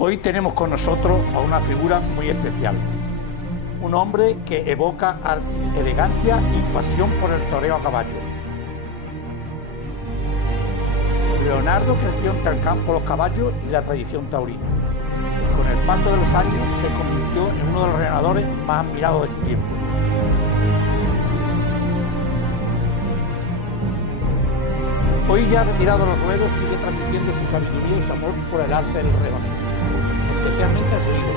Hoy tenemos con nosotros a una figura muy especial, un hombre que evoca elegancia y pasión por el toreo a caballo. Leonardo creció entre el campo, los caballos y la tradición taurina. Con el paso de los años se convirtió en uno de los reganadores más admirados de su tiempo. Hoy ya retirado de los ruedos, sigue transmitiendo su sabiduría y su amor por el arte del reganeo, especialmente a su hijo,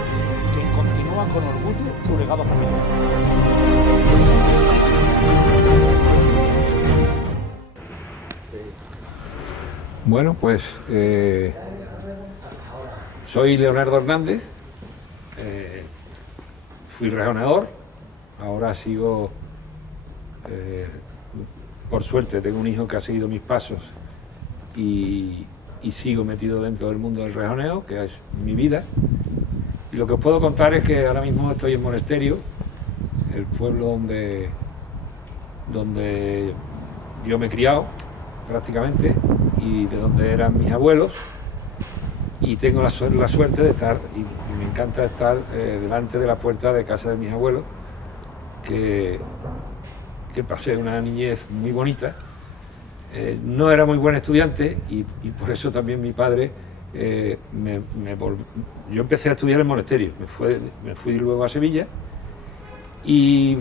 quien continúa con orgullo su legado familiar. Bueno, pues soy Leonardo Hernández, fui rejoneador, ahora sigo, por suerte tengo un hijo que ha seguido mis pasos y sigo metido dentro del mundo del rejoneo, que es mi vida. Y lo que os puedo contar es que ahora mismo estoy en Monesterio, el pueblo donde yo me he criado prácticamente y de donde eran mis abuelos, y tengo la suerte de estar, y me encanta estar delante de la puerta de casa de mis abuelos, que pasé una niñez muy bonita. No era muy buen estudiante y por eso también mi padre yo empecé a estudiar en Monesterio, me fui luego a Sevilla y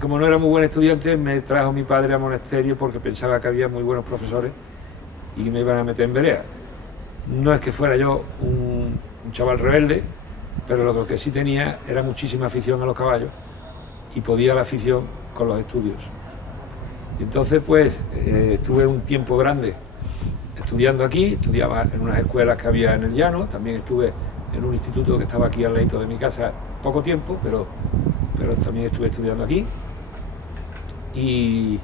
como no era muy buen estudiante me trajo mi padre a Monesterio porque pensaba que había muy buenos profesores y me iban a meter en vereda. No es que fuera yo un chaval rebelde, pero lo que sí tenía era muchísima afición a los caballos y podía la afición con los estudios. Y entonces pues estuve un tiempo grande estudiando aquí, estudiaba en unas escuelas que había en el llano, también estuve en un instituto que estaba aquí al ladito de mi casa poco tiempo, pero también estuve estudiando aquí. Y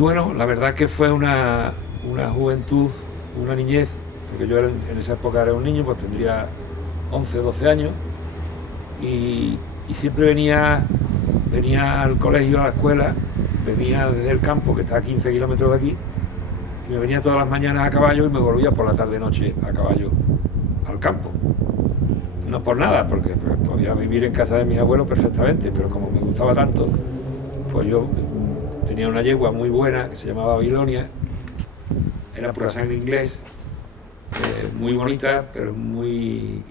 bueno, la verdad que fue una juventud, una niñez, porque yo en esa época era un niño, pues tendría 11 o 12 años, y siempre venía al colegio, a la escuela, venía desde el campo, que está a 15 kilómetros de aquí, y me venía todas las mañanas a caballo y me volvía por la tarde-noche a caballo al campo. No por nada, porque podía vivir en casa de mis abuelos perfectamente, pero como me gustaba tanto, pues yo tenía una yegua muy buena que se llamaba Babilonia, era pura sangre inglés, muy bonita, pero muy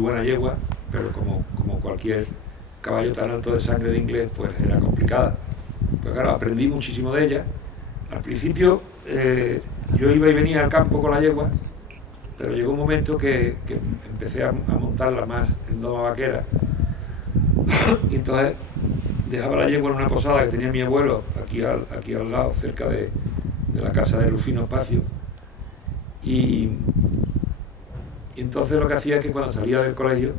buena yegua, pero como cualquier caballo tan alto de sangre de inglés, pues era complicada. Pues claro, aprendí muchísimo de ella. Al principio yo iba y venía al campo con la yegua, pero llegó un momento que empecé a montarla más en doma vaquera y entonces dejaba la yegua en una posada que tenía mi abuelo aquí al lado, cerca de la casa de Rufino Espacio, y entonces lo que hacía es que cuando salía del colegio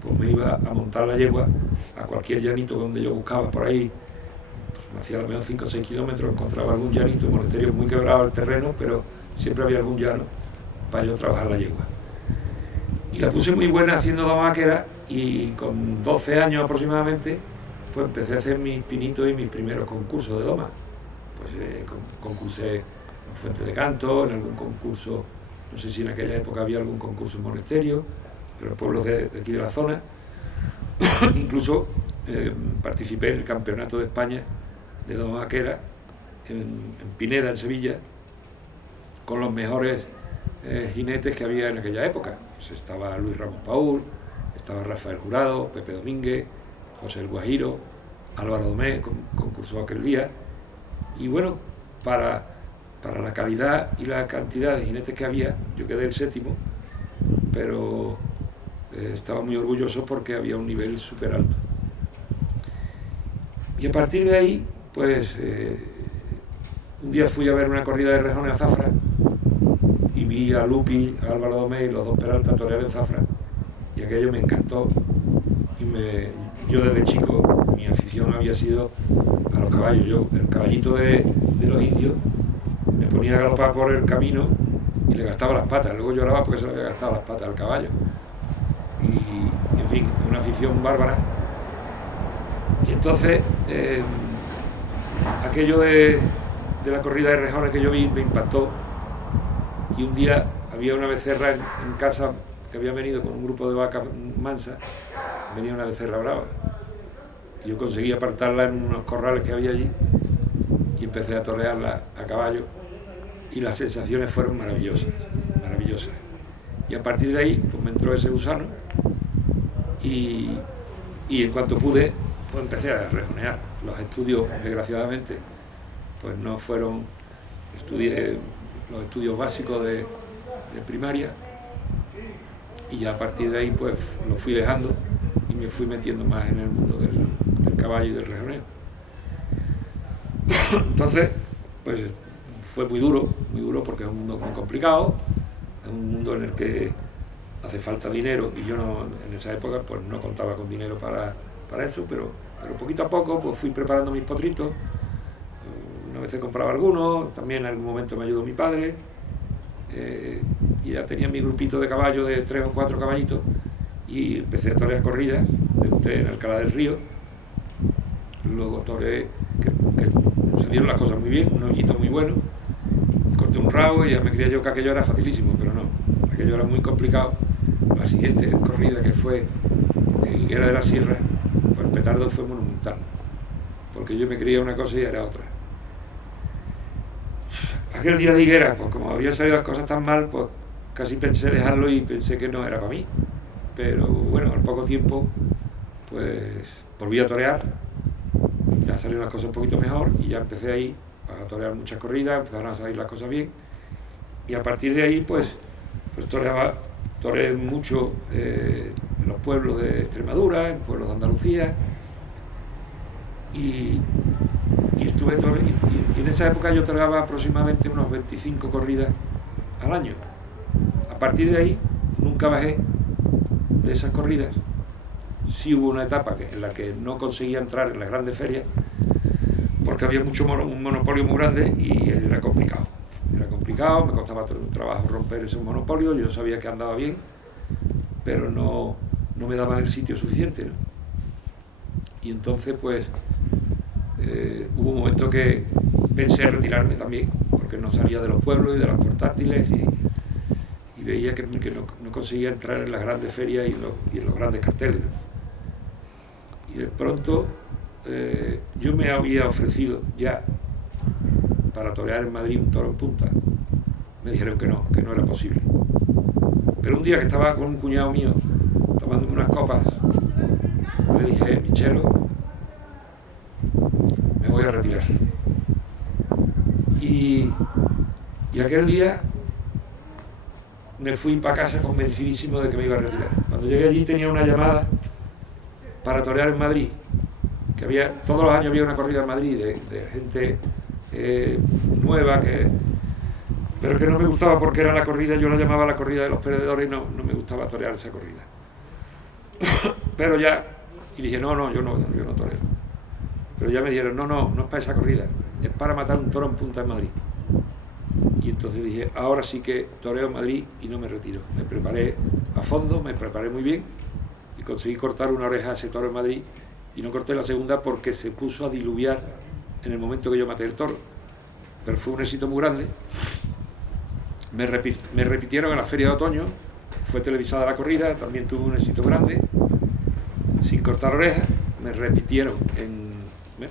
pues me iba a montar la yegua a cualquier llanito donde yo buscaba por ahí. Me hacía a lo menos 5 o 6 kilómetros, encontraba algún llanito, Monesterio muy quebrado el terreno, pero siempre había algún llano para yo trabajar la yegua. Y la puse muy buena haciendo doma vaquera y con 12 años aproximadamente, pues empecé a hacer mis pinitos y mis primeros concursos de doma. Pues concursé en Fuente de Canto, en algún concurso, no sé si en aquella época había algún concurso en Monesterio, pero pueblos de aquí de la zona. Incluso participé en el Campeonato de España de doma vaquera en Pineda, en Sevilla, con los mejores jinetes que había en aquella época. Pues estaba Luis Ramos Paúl, estaba Rafael Jurado, Pepe Domínguez, José el Guajiro, Álvaro Domé, concursó aquel día. Y bueno, para la calidad y la cantidad de jinetes que había, yo quedé el 7º, pero estaba muy orgulloso porque había un nivel súper alto. Y a partir de ahí, pues un día fui a ver una corrida de rejones a Zafra y vi a Lupi, a Álvaro Domé y los dos Peralta torear en Zafra, y aquello me encantó. Y yo desde chico, mi afición había sido a los caballos. Yo, el caballito de los indios, me ponía a galopar por el camino y le gastaba las patas, luego lloraba porque se le había gastado las patas al caballo. Y en fin, una afición bárbara. Y entonces aquello de la corrida de rejones que yo vi me impactó, y un día había una becerra en casa que habían venido con un grupo de vacas mansas, venía una becerra brava. Y yo conseguí apartarla en unos corrales que había allí y empecé a torearla a caballo y las sensaciones fueron maravillosas, maravillosas. Y a partir de ahí pues me entró ese gusano y en cuanto pude pues empecé a rejonear. Los estudios, desgraciadamente, pues no fueron, estudié los estudios básicos de primaria y ya a partir de ahí pues lo fui dejando y me fui metiendo más en el mundo del caballo y del rejoneo. Entonces pues fue muy duro porque es un mundo muy complicado, es un mundo en el que hace falta dinero y yo no, en esa época pues no contaba con dinero para eso, pero poquito a poco pues fui preparando mis potritos. Una vez compraba algunos, también en algún momento me ayudó mi padre, y ya tenía mi grupito de caballos de 3 o 4 caballitos y empecé a torear corridas, debuté en Alcalá del Río, luego toreé, que salieron las cosas muy bien, un novillito muy bueno, y corté un rabo y ya me creía yo que aquello era facilísimo, pero no, aquello era muy complicado. La siguiente corrida, que fue en Higuera de la Sierra, pues el petardo fue monumental, porque yo me creía una cosa y era otra. Aquel día de Higuera, pues como habían salido las cosas tan mal, pues casi pensé dejarlo y pensé que no era para mí. Pero bueno, al poco tiempo, pues volví a torear, ya salieron las cosas un poquito mejor y ya empecé ahí a torear muchas corridas, empezaron a salir las cosas bien. Y a partir de ahí, pues toreé mucho en los pueblos de Extremadura, en pueblos de Andalucía. Y en esa época yo toreaba aproximadamente unos 25 corridas al año. A partir de ahí nunca bajé de esas corridas. Sí hubo una etapa en la que no conseguía entrar en las grandes ferias porque había un monopolio muy grande y era complicado. Era complicado, me costaba trabajo romper ese monopolio, yo sabía que andaba bien, pero no me daban el sitio suficiente, ¿no? Y entonces pues hubo un momento que pensé retirarme también, porque no salía de los pueblos y de las portátiles y veía que no conseguía entrar en las grandes ferias y en los grandes carteles. Y de pronto yo me había ofrecido ya para torear en Madrid un toro en punta. Me dijeron que no era posible. Pero un día que estaba con un cuñado mío tomándome unas copas, le dije: Michelo, me voy a retirar. Y aquel día me fui para casa convencidísimo de que me iba a retirar. Cuando llegué allí tenía una llamada para torear en Madrid, que todos los años había una corrida en Madrid de gente nueva, pero que no me gustaba porque era la corrida, yo la llamaba la corrida de los perdedores y no me gustaba torear esa corrida. Pero ya, y dije, no, yo no toreo. Pero ya me dijeron, no es para esa corrida, es para matar un toro en punta en Madrid. Y entonces dije, ahora sí que toreo en Madrid y no me retiro. Me preparé a fondo, me preparé muy bien y conseguí cortar una oreja a ese toro en Madrid, y no corté la segunda porque se puso a diluviar en el momento que yo maté el toro. Pero fue un éxito muy grande. Me repitieron en la feria de otoño, fue televisada la corrida, también tuvo un éxito grande, sin cortar orejas. Me repitieron,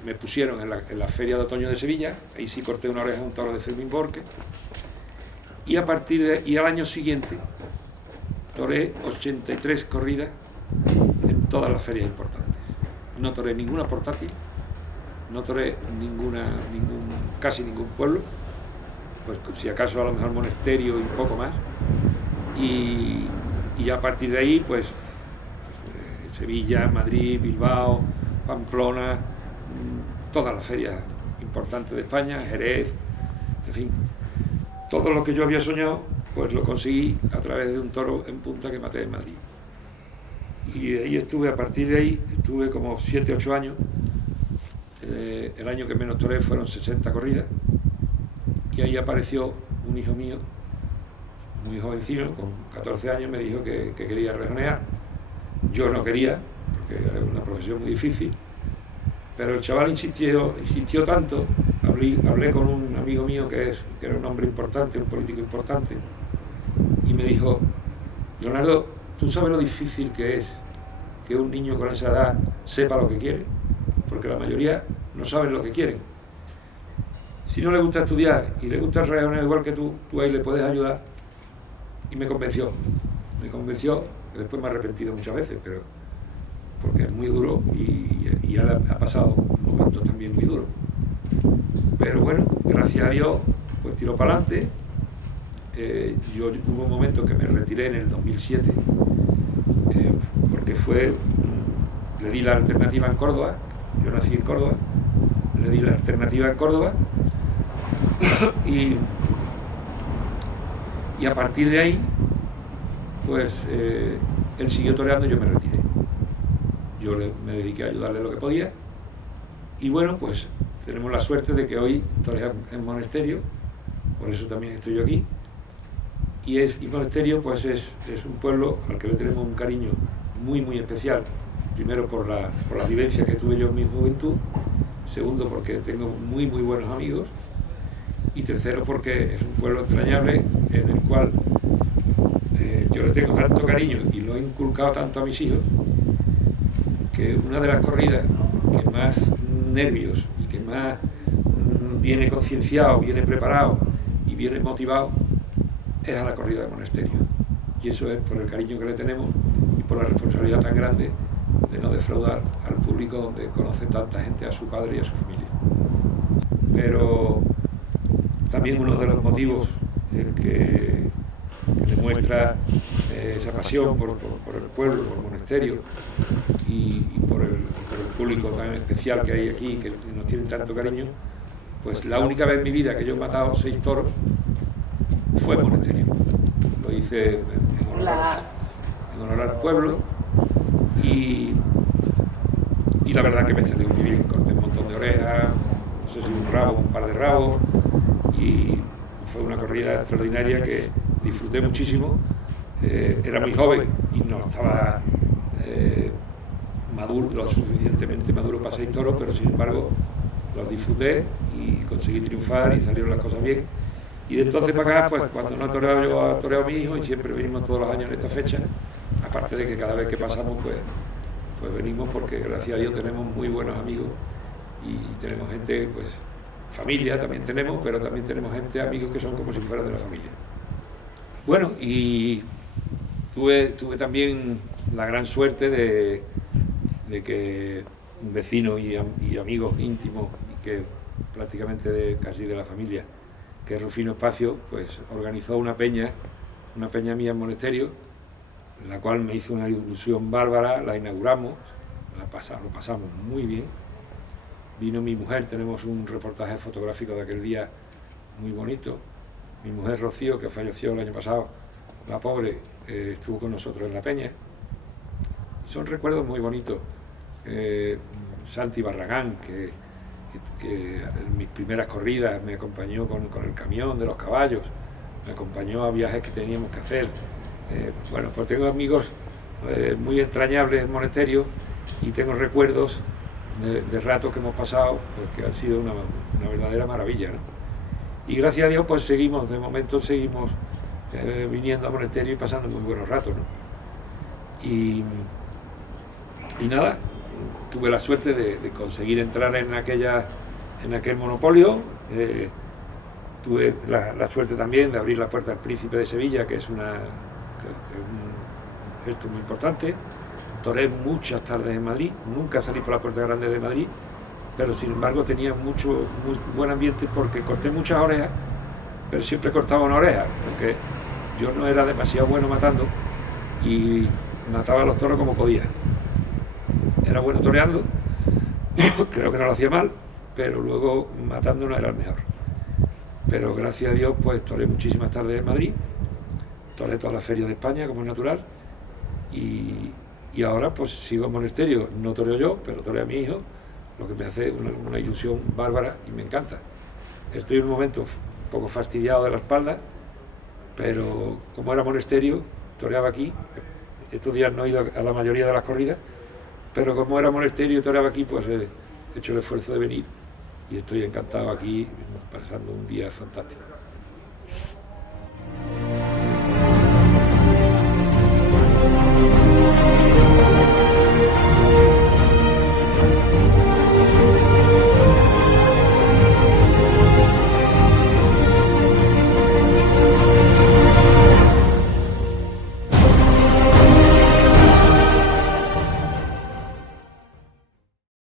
me pusieron en la feria de otoño de Sevilla, ahí sí corté una oreja a un toro de Fermín Borque, y al año siguiente toré 83 corridas en todas las ferias importantes. No toré ninguna portátil, no toré casi ningún pueblo, pues si acaso a lo mejor Monesterio y poco más, y a partir de ahí pues Sevilla, Madrid, Bilbao, Pamplona, todas las ferias importantes de España, Jerez, en fin, todo lo que yo había soñado pues lo conseguí a través de un toro en punta que maté en Madrid. Y ahí a partir de ahí estuve como 7 o 8 años. El año que menos toré fueron 60 corridas, y ahí apareció un hijo mío, muy jovencito, con 14 años, me dijo que quería rejonear. Yo no quería, porque era una profesión muy difícil, pero el chaval insistió tanto. Hablé con un amigo mío que era un hombre importante, un político importante, y me dijo: Leonardo, ¿tú sabes lo difícil que es que un niño con esa edad sepa lo que quiere? Porque la mayoría no saben lo que quieren. Si no le gusta estudiar y le gusta el rejoneo igual que tú ahí le puedes ayudar. Y me convenció, que después me he arrepentido muchas veces, pero porque es muy duro y ahora ha pasado momentos también muy duros. Pero bueno, gracias a Dios, pues tiró para adelante. Yo hubo un momento que me retiré en el 2007, porque le di la alternativa en Córdoba. Yo nací en Córdoba, le di la alternativa en Córdoba y a partir de ahí, pues él siguió toreando y yo me retiré. Yo me dediqué a ayudarle lo que podía y bueno, pues tenemos la suerte de que hoy torea en Monesterio, por eso también estoy yo aquí. Y Monesterio pues es un pueblo al que le tenemos un cariño muy muy especial. Primero por la vivencia que tuve yo en mi juventud, segundo porque tengo muy muy buenos amigos y tercero porque es un pueblo entrañable en el cual yo le tengo tanto cariño y lo he inculcado tanto a mis hijos que una de las corridas que más nervios y que más viene concienciado, viene preparado y viene motivado es a la corrida de Monesterio. Y eso es por el cariño que le tenemos y por la responsabilidad tan grande de no defraudar al público donde conoce tanta gente, a su padre y a su familia. Pero también uno de los motivos que demuestra esa pasión por el pueblo, por el Monesterio y por el público tan especial que hay aquí, que nos tienen tanto cariño, pues la única vez en mi vida que yo he matado 6 toros fue en Monesterio. Lo hice en honor al pueblo y la verdad que me salió muy bien. Corté un montón de orejas, no sé si un par de rabos y fue una corrida extraordinaria que disfruté muchísimo. Era muy joven y no estaba maduro, lo suficientemente maduro para 6 toros, pero sin embargo los disfruté y conseguí triunfar y salieron las cosas bien. Y de entonces para acá, pues cuando no he toreado yo, ha toreado mi hijo y siempre venimos todos los años en esta fecha, aparte de que cada vez que pasamos pues venimos porque gracias a Dios tenemos muy buenos amigos y tenemos gente, pues familia también tenemos, pero también tenemos gente, amigos que son como si fueran de la familia. Bueno, y tuve también la gran suerte de que un vecino y amigos íntimos, y que prácticamente casi de la familia, que Rufino Espacio, pues organizó una peña mía en Monesterio, en la cual me hizo una ilusión bárbara, la inauguramos, lo pasamos muy bien. Vino mi mujer, tenemos un reportaje fotográfico de aquel día muy bonito. Mi mujer Rocío, que falleció el año pasado, la pobre, estuvo con nosotros en la peña. Son recuerdos muy bonitos. Santi Barragán, que en mis primeras corridas me acompañó con el camión de los caballos, me acompañó a viajes que teníamos que hacer. Bueno, pues tengo amigos muy entrañables en Monesterio y tengo recuerdos de ratos que hemos pasado, pues, que han sido una verdadera maravilla, ¿no? Y gracias a Dios pues seguimos viniendo a Monesterio y pasando muy buenos ratos, ¿no? Y nada, tuve la suerte de conseguir entrar en aquel monopolio. Tuve la suerte también de abrir la puerta al Príncipe de Sevilla, que es un gesto muy importante. Toré muchas tardes en Madrid, nunca salí por la Puerta Grande de Madrid, pero sin embargo tenía muy buen ambiente porque corté muchas orejas, pero siempre cortaba una oreja, porque yo no era demasiado bueno matando y mataba a los toros como podía. Era bueno toreando, creo que no lo hacía mal, pero luego matando no era el mejor. Pero gracias a Dios pues toré muchísimas tardes en Madrid, toré todas las ferias de España como es natural y ahora pues sigo en Monesterio, no toreo yo, pero toreo a mi hijo, lo que me hace una ilusión bárbara y me encanta. Estoy en un momento un poco fastidiado de la espalda, pero como era Monesterio, toreaba aquí. Estos días no he ido a la mayoría de las corridas, pero como era Monesterio y toreaba aquí, pues he hecho el esfuerzo de venir y estoy encantado aquí, pasando un día fantástico.